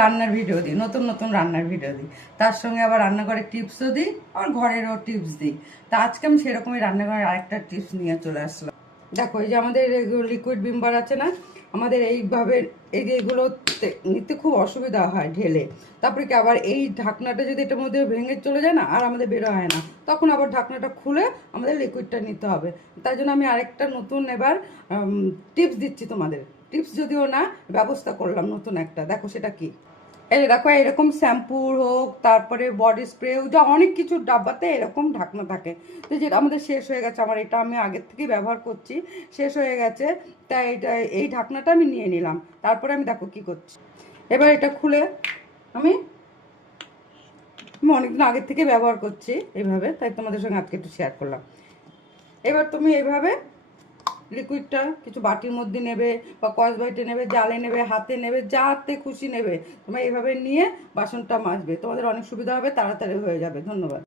রান্নার ভিডিও দিই, নতুন নতুন রান্নার ভিডিও দিই, তার সঙ্গে আবার রান্নাঘরের টিপসও দিই, আর ঘরেরও টিপস দিই। তা আজকে আমি সেরকমই রান্নাঘরের আরেকটা টিপস নিয়ে চলে আসলাম। দেখো, এই যে আমাদের লিকুইড ভিমবার আছে না, আমাদের এইভাবে এই যে এগুলো নিতে খুব অসুবিধা হয় ঢেলে। তারপরে কি আবার এই ঢাকনাটা যদি এটার মধ্যে ভেঙে চলে যায় না, আর আমাদের বেরো হয় না, তখন আবার ঢাকনাটা খুলে আমাদের লিকুইডটা নিতে হবে। তাই জন্য আমি আরেকটা নতুন এবার টিপস দিচ্ছি তোমাদের। টিপস যদিও না, ব্যবস্থা করলাম নতুন একটা। দেখো সেটা কি। এই যে দেখো, এরকম শ্যাম্পুর হোক, তারপরে বডি স্প্রে হোক, যা অনেক কিছু ডাব্বাতে এরকম ঢাকনা থাকে। তো যেটা আমাদের শেষ হয়ে গেছে, আমার এটা আমি আগের থেকেই ব্যবহার করছি, শেষ হয়ে গেছে, তাই এটা এই ঢাকনাটা আমি নিয়ে নিলাম। তারপরে আমি দেখো কি করছি। এবার এটা খুলে আমি আমি অনেকদিন আগের থেকে ব্যবহার করছি এইভাবে, তাই তোমাদের সঙ্গে আজকে একটু শেয়ার করলাম। এবার তুমি এইভাবে লিকুইডটা কিছু বাটির মধ্যে নেবে, বা কস বাইটে নেবে, জালে নেবে, হাতে নেবে, যাতে খুশি নেবে, তোমরা এইভাবে নিয়ে বাসনটা মাজবে, তোমাদের অনেক সুবিধা হবে, তাড়াতাড়ি হয়ে যাবে। ধন্যবাদ।